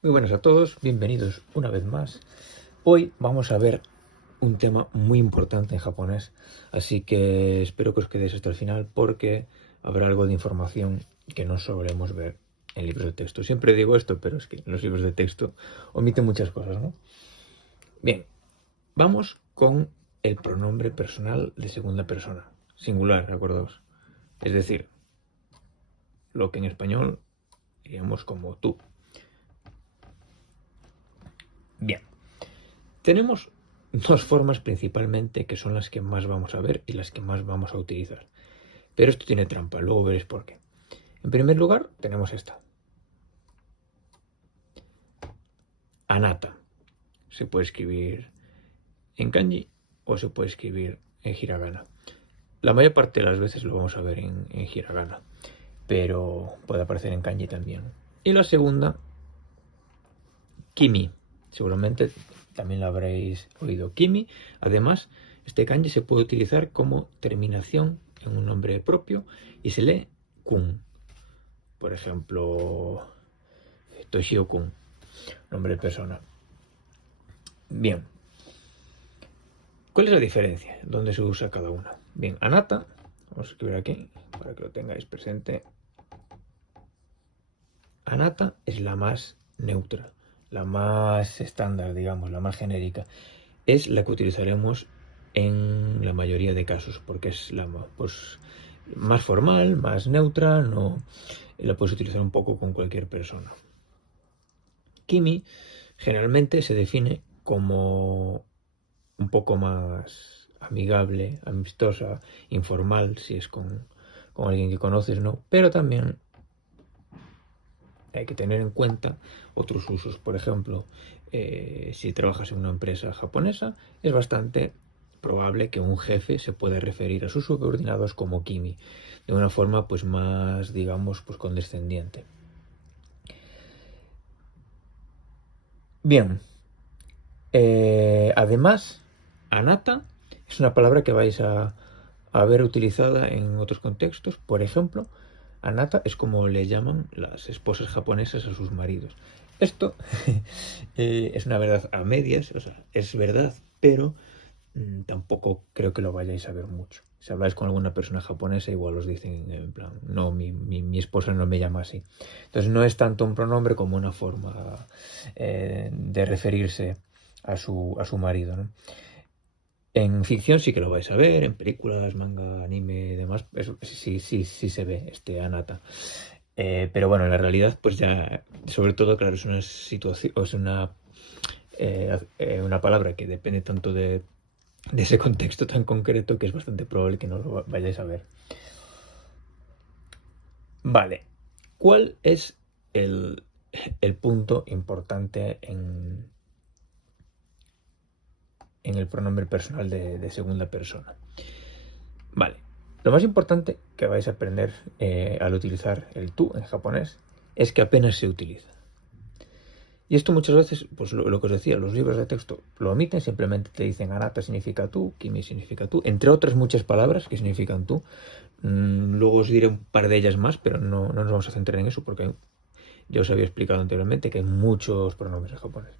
Muy buenas a todos, bienvenidos una vez más. Hoy vamos a ver un tema muy importante en japonés, así que espero que os quedéis hasta el final porque habrá algo de información que no solemos ver en libros de texto. Siempre digo esto, pero es que los libros de texto omiten muchas cosas, ¿no? Bien, vamos con el pronombre personal de segunda persona, singular, acordaos. Es decir, lo que en español diríamos como tú. Bien, tenemos dos formas principalmente que son las que más vamos a ver y las que más vamos a utilizar. Pero esto tiene trampa, luego veréis por qué. En primer lugar, tenemos esta. Anata. Se puede escribir en kanji o se puede escribir en hiragana. La mayor parte de las veces lo vamos a ver en hiragana, pero puede aparecer en kanji también. Y la segunda, kimi. Seguramente también lo habréis oído. Kimi, además, este kanji se puede utilizar como terminación en un nombre propio y se lee kun. Por ejemplo, Toshio-kun, nombre de persona. Bien, ¿cuál es la diferencia? ¿Dónde se usa cada una? Bien, anata, vamos a escribir aquí para que lo tengáis presente. Anata es la más neutra, la más estándar, digamos, la más genérica. Es la que utilizaremos en la mayoría de casos, porque es la pues, más formal, más neutra, no la puedes utilizar un poco con cualquier persona. Kimi generalmente se define como un poco más amigable, amistosa, informal, si es con alguien que conoces, ¿no? Pero también hay que tener en cuenta otros usos. Por ejemplo, si trabajas en una empresa japonesa, es bastante probable que un jefe se pueda referir a sus subordinados como kimi, de una forma pues más, digamos, pues condescendiente. Bien, además, anata es una palabra que vais a ver utilizada en otros contextos. Por ejemplo, anata es como le llaman las esposas japonesas a sus maridos. Esto es una verdad a medias, o sea, es verdad, pero tampoco creo que lo vayáis a ver mucho. Si habláis con alguna persona japonesa, igual os dicen en plan, no, mi esposa no me llama así. Entonces no es tanto un pronombre como una forma de referirse a su marido, ¿no? En ficción sí que lo vais a ver, en películas, manga, anime y demás, eso sí se ve este anata. Pero bueno, en la realidad, pues ya, sobre todo, claro, es una situación, es una palabra que depende tanto de ese contexto tan concreto que es bastante probable que no lo vayáis a ver. Vale, ¿cuál es el punto importante en el pronombre personal de segunda persona? Vale, lo más importante que vais a aprender al utilizar el tú en japonés es que apenas se utiliza. Y esto muchas veces, pues lo que os decía, los libros de texto lo omiten, simplemente te dicen anata significa tú, kimi significa tú, entre otras muchas palabras que significan tú. Luego os diré un par de ellas más, pero no nos vamos a centrar en eso porque ya os había explicado anteriormente que hay muchos pronombres en japonés.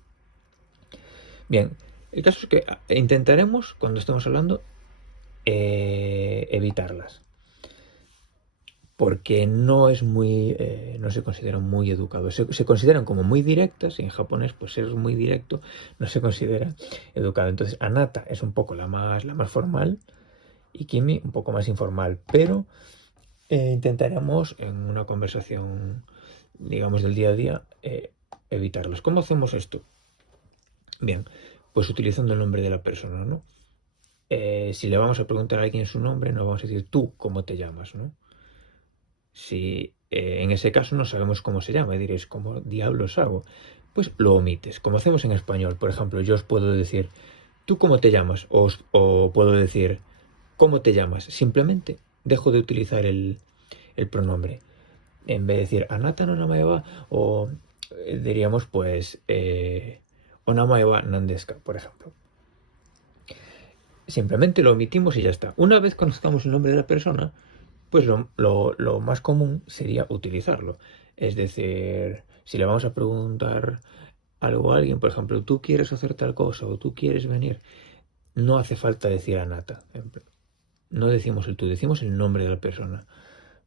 Bien, el caso es que intentaremos, cuando estemos hablando, evitarlas. Porque no es muy, no se consideran muy educados. Se consideran como muy directas y en japonés, pues ser muy directo no se considera educado. Entonces, anata es un poco la más formal y kimi un poco más informal, pero intentaremos en una conversación, digamos, del día a día, evitarlas. ¿Cómo hacemos esto? Bien, pues utilizando el nombre de la persona, ¿no? Si le vamos a preguntar a alguien su nombre, no vamos a decir tú, ¿cómo te llamas?, ¿no? Si en ese caso no sabemos cómo se llama, diréis, ¿cómo diablos hago? Pues lo omites, como hacemos en español. Por ejemplo, yo os puedo decir, ¿tú cómo te llamas? O puedo decir, ¿cómo te llamas? Simplemente dejo de utilizar el pronombre. En vez de decir, Anata no namae wa, o diríamos, pues, Onamae wa nandeska, por ejemplo. Simplemente lo omitimos y ya está. Una vez conozcamos el nombre de la persona, pues lo más común sería utilizarlo. Es decir, Si le vamos a preguntar algo a alguien, por ejemplo, tú quieres hacer tal cosa o tú quieres venir, no hace falta decir Anata. No decimos el tú, decimos el nombre de la persona.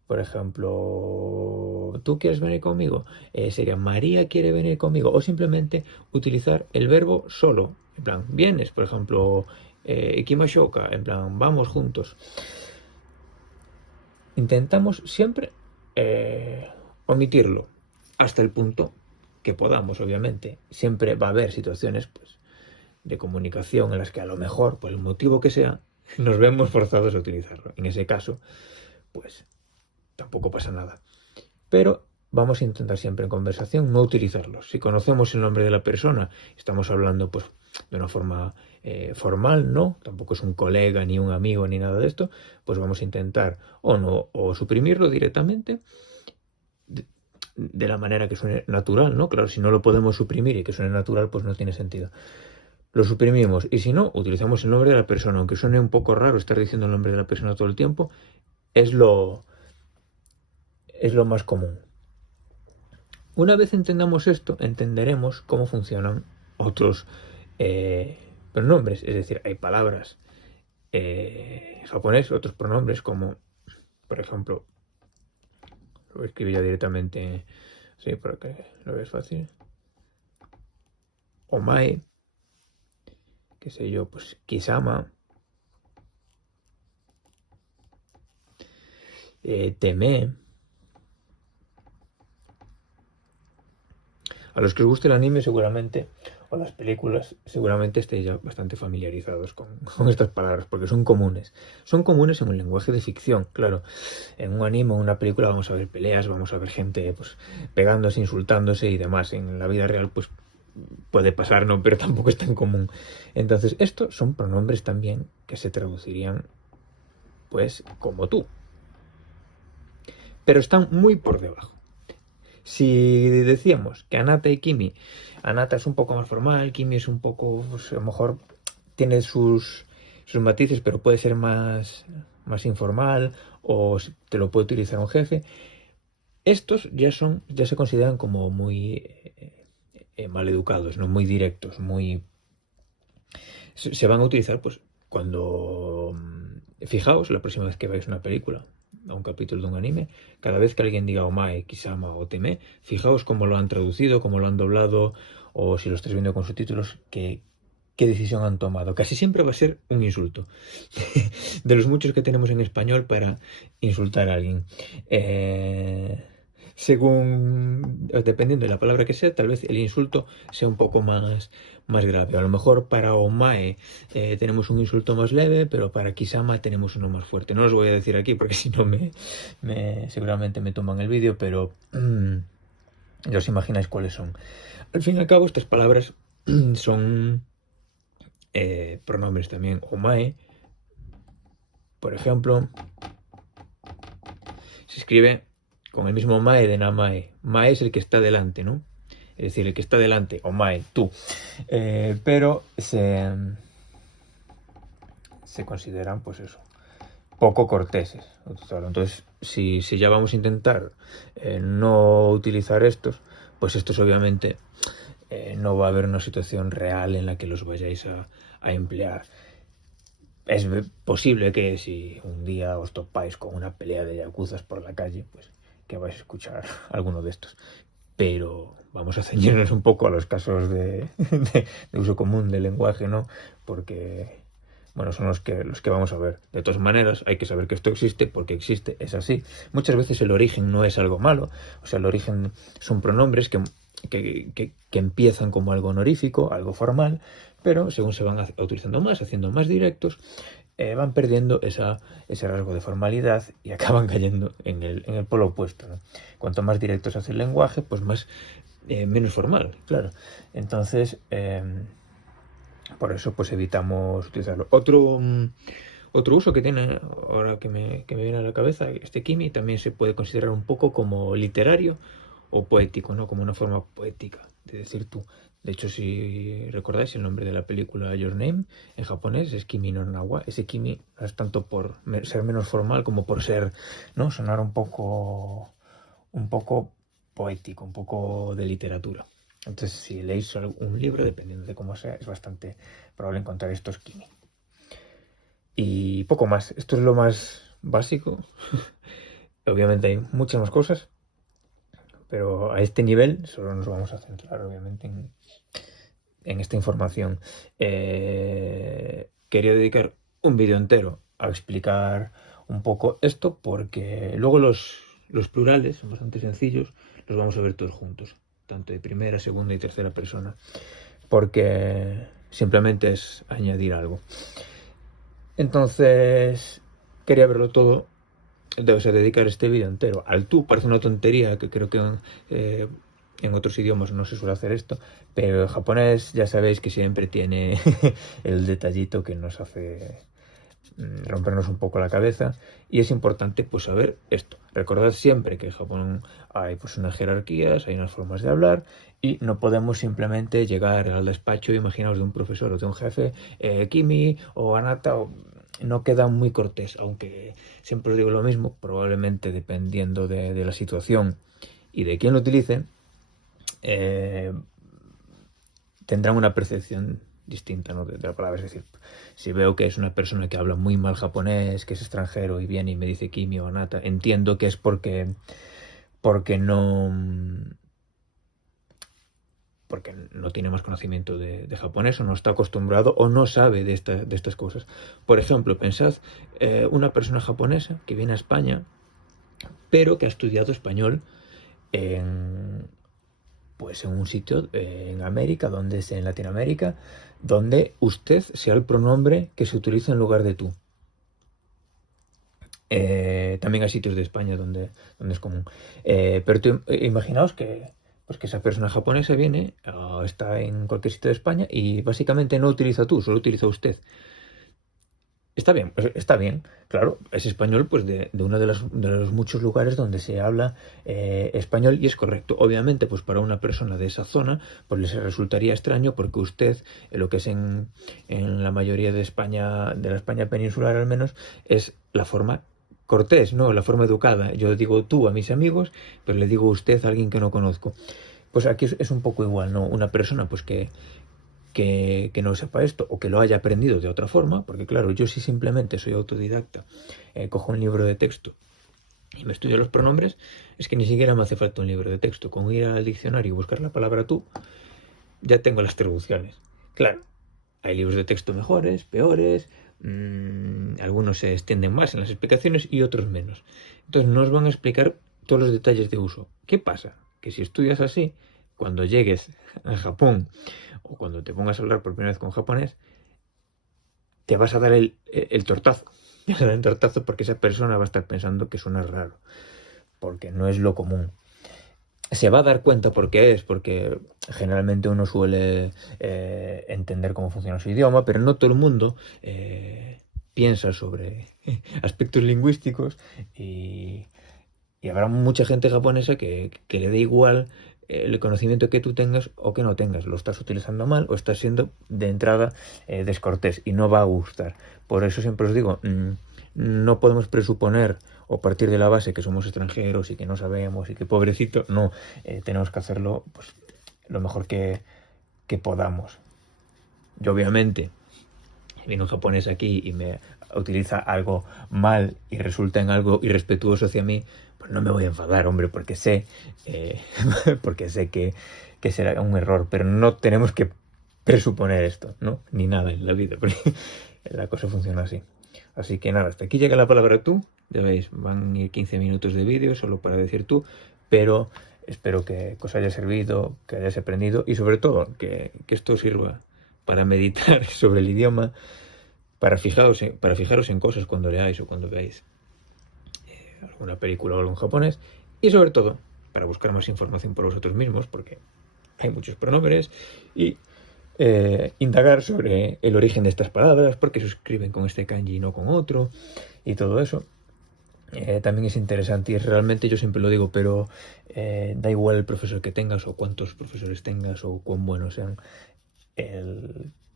Por ejemplo, ¿tú quieres venir conmigo? Sería María quiere venir conmigo. O simplemente utilizar el verbo solo. En plan, vienes, por ejemplo, ikimashouka, en plan, vamos juntos. Intentamos siempre omitirlo hasta el punto que podamos, obviamente. Siempre va a haber situaciones pues, de comunicación en las que a lo mejor, por el motivo que sea, nos vemos forzados a utilizarlo. En ese caso, pues tampoco pasa nada. Pero vamos a intentar siempre en conversación no utilizarlos. Si conocemos el nombre de la persona, estamos hablando pues de una forma formal, ¿no? Tampoco es un colega, ni un amigo, ni nada de esto, pues vamos a intentar o no, o suprimirlo directamente de la manera que suene natural, ¿no? Claro, si no lo podemos suprimir y que suene natural, pues no tiene sentido. Lo suprimimos y si no, utilizamos el nombre de la persona, aunque suene un poco raro estar diciendo el nombre de la persona todo el tiempo, es lo más común. Una vez entendamos esto, entenderemos cómo funcionan otros pronombres, es decir, hay palabras japonés, otros pronombres como, por ejemplo, lo escribí ya directamente, sí, para que lo veas fácil, omae, qué sé yo, pues kisama, teme. A los que os guste el anime seguramente, o las películas, seguramente estéis ya bastante familiarizados con estas palabras, porque son comunes. Son comunes en un lenguaje de ficción, claro. En un anime o una película vamos a ver peleas, vamos a ver gente pues, pegándose, insultándose y demás. En la vida real pues puede pasar, ¿no? Pero tampoco es tan común. Entonces, estos son pronombres también que se traducirían pues como tú. Pero están muy por debajo. Si decíamos que Anata y Kimi, Anata es un poco más formal, Kimi es un poco, pues, a lo mejor tiene sus matices, pero puede ser más informal o te lo puede utilizar un jefe. Estos ya se consideran como muy mal educados, ¿no? Muy directos, muy se van a utilizar pues cuando fijaos la próxima vez que veáis una película o un capítulo de un anime, cada vez que alguien diga omae, kisama o teme, fijaos cómo lo han traducido, cómo lo han doblado o si lo estáis viendo con subtítulos, qué decisión han tomado. Casi siempre va a ser un insulto de los muchos que tenemos en español para insultar a alguien. Según, dependiendo de la palabra que sea, tal vez el insulto sea un poco más grave. A lo mejor para omae tenemos un insulto más leve, pero para kisama tenemos uno más fuerte. No os voy a decir aquí porque si no seguramente me toman el vídeo, pero ya os imagináis cuáles son. Al fin y al cabo, estas palabras son pronombres también. Omae, por ejemplo, se escribe con el mismo mae de namae. Mae es el que está delante, ¿no? Es decir, el que está delante, o mae, tú. Pero se consideran, pues eso, poco corteses. Entonces, si ya vamos a intentar no utilizar estos, pues estos obviamente no va a haber una situación real en la que los vayáis a emplear. Es posible que si un día os topáis con una pelea de yakuzas por la calle, pues que vais a escuchar alguno de estos. Pero vamos a ceñirnos un poco a los casos de uso común del lenguaje, ¿no? Porque, bueno, son los que vamos a ver. De todas maneras, hay que saber que esto existe porque existe, es así. Muchas veces el origen no es algo malo. O sea, el origen son pronombres que empiezan como algo honorífico, algo formal, pero según se van utilizando más, haciendo más directos, van perdiendo ese rasgo de formalidad y acaban cayendo en el polo opuesto, ¿no? Cuanto más directo se hace el lenguaje, pues menos formal, claro. Entonces, por eso pues evitamos utilizarlo. Otro uso que tiene, ahora que me viene a la cabeza, este kimi también se puede considerar un poco como literario o poético, ¿no? Como una forma poética de decir tú. De hecho, si recordáis el nombre de la película Your Name, en japonés es Kimi no Nawa. Ese Kimi no es tanto por ser menos formal como por ser, ¿no? Sonar un poco poético, un poco de literatura. Entonces, si leéis un libro, dependiendo de cómo sea, es bastante probable encontrar estos kimi. Y poco más. Esto es lo más básico. Obviamente hay muchas más cosas, pero a este nivel solo nos vamos a centrar, obviamente, en esta información. Quería dedicar un vídeo entero a explicar un poco esto, porque luego los plurales son bastante sencillos, los vamos a ver todos juntos, tanto de primera, segunda y tercera persona, porque simplemente es añadir algo. Entonces, quería verlo todo. Debes dedicar este vídeo entero al tú. Parece una tontería, que creo que en otros idiomas no se suele hacer esto, pero en japonés ya sabéis que siempre tiene el detallito que nos hace rompernos un poco la cabeza, y es importante pues saber esto. Recordad siempre que en Japón hay pues unas jerarquías, hay unas formas de hablar, y no podemos simplemente llegar al despacho, imaginaos, de un profesor o de un jefe, Kimi o Anata, no queda muy cortés, aunque siempre os digo lo mismo, probablemente dependiendo de la situación y de quién lo utilice, tendrán una percepción distinta, ¿no?, de la palabra. Es decir, si veo que es una persona que habla muy mal japonés, que es extranjero y viene y me dice Kimi o Anata, entiendo que es porque no tiene más conocimiento de japonés, o no está acostumbrado, o no sabe de estas cosas. Por ejemplo, pensad una persona japonesa que viene a España, pero que ha estudiado español en un sitio en América, donde es en Latinoamérica, donde usted sea el pronombre que se utiliza en lugar de tú. También hay sitios de España donde es común. Pero imaginaos que esa persona japonesa viene, está en cualquier sitio de España y básicamente no utiliza tú, solo utiliza usted. Está bien, claro, es español pues de uno de los muchos lugares donde se habla español, y es correcto. Obviamente, pues para una persona de esa zona, pues les resultaría extraño, porque usted, lo que es en la mayoría de España, de la España peninsular al menos, es la forma cortés, ¿no? La forma educada. Yo digo tú a mis amigos, pero le digo usted a alguien que no conozco. Pues aquí es un poco igual, ¿no? Una persona pues que no sepa esto, o que lo haya aprendido de otra forma, porque claro, yo si simplemente soy autodidacta, cojo un libro de texto y me estudio los pronombres, es que ni siquiera me hace falta un libro de texto. Con ir al diccionario y buscar la palabra tú, ya tengo las traducciones. Claro, hay libros de texto mejores, peores, algunos se extienden más en las explicaciones y otros menos. Entonces no os van a explicar todos los detalles de uso. ¿Qué pasa? Que si estudias así, cuando llegues a Japón, o cuando te pongas a hablar por primera vez con japonés, te vas a dar el tortazo. Te vas a dar el tortazo, porque esa persona va a estar pensando que suena raro, porque no es lo común. Se va a dar cuenta porque generalmente uno suele entender cómo funciona su idioma, pero no todo el mundo piensa sobre aspectos lingüísticos, y habrá mucha gente japonesa que le da igual el conocimiento que tú tengas o que no tengas. Lo estás utilizando mal o estás siendo de entrada descortés, y no va a gustar. Por eso siempre os digo, no podemos presuponer o partir de la base que somos extranjeros y que no sabemos y que pobrecito. No, tenemos que hacerlo pues lo mejor que podamos. Yo obviamente, viene un japonés aquí y me utiliza algo mal y resulta en algo irrespetuoso hacia mí, pues no me voy a enfadar, hombre, porque sé porque sé que será un error, pero no tenemos que presuponer esto, ¿no? Ni nada en la vida, porque la cosa funciona así. Así que nada, hasta aquí llega la palabra tú. Ya veis, van a ir 15 minutos de vídeo solo para decir tú, pero espero que os haya servido, que hayáis aprendido, y sobre todo que esto sirva para meditar sobre el idioma, para fijaros en cosas cuando leáis o cuando veáis alguna película o algo en japonés, y sobre todo para buscar más información por vosotros mismos, porque hay muchos pronombres, y indagar sobre el origen de estas palabras, por qué se escriben con este kanji y no con otro, y todo eso. También es interesante, y realmente yo siempre lo digo, pero da igual el profesor que tengas, o cuántos profesores tengas, o cuán buenos sean.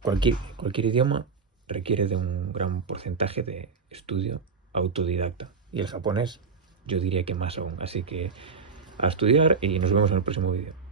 Cualquier idioma requiere de un gran porcentaje de estudio autodidacta, y el japonés yo diría que más aún. Así que a estudiar y nos vemos en el próximo vídeo.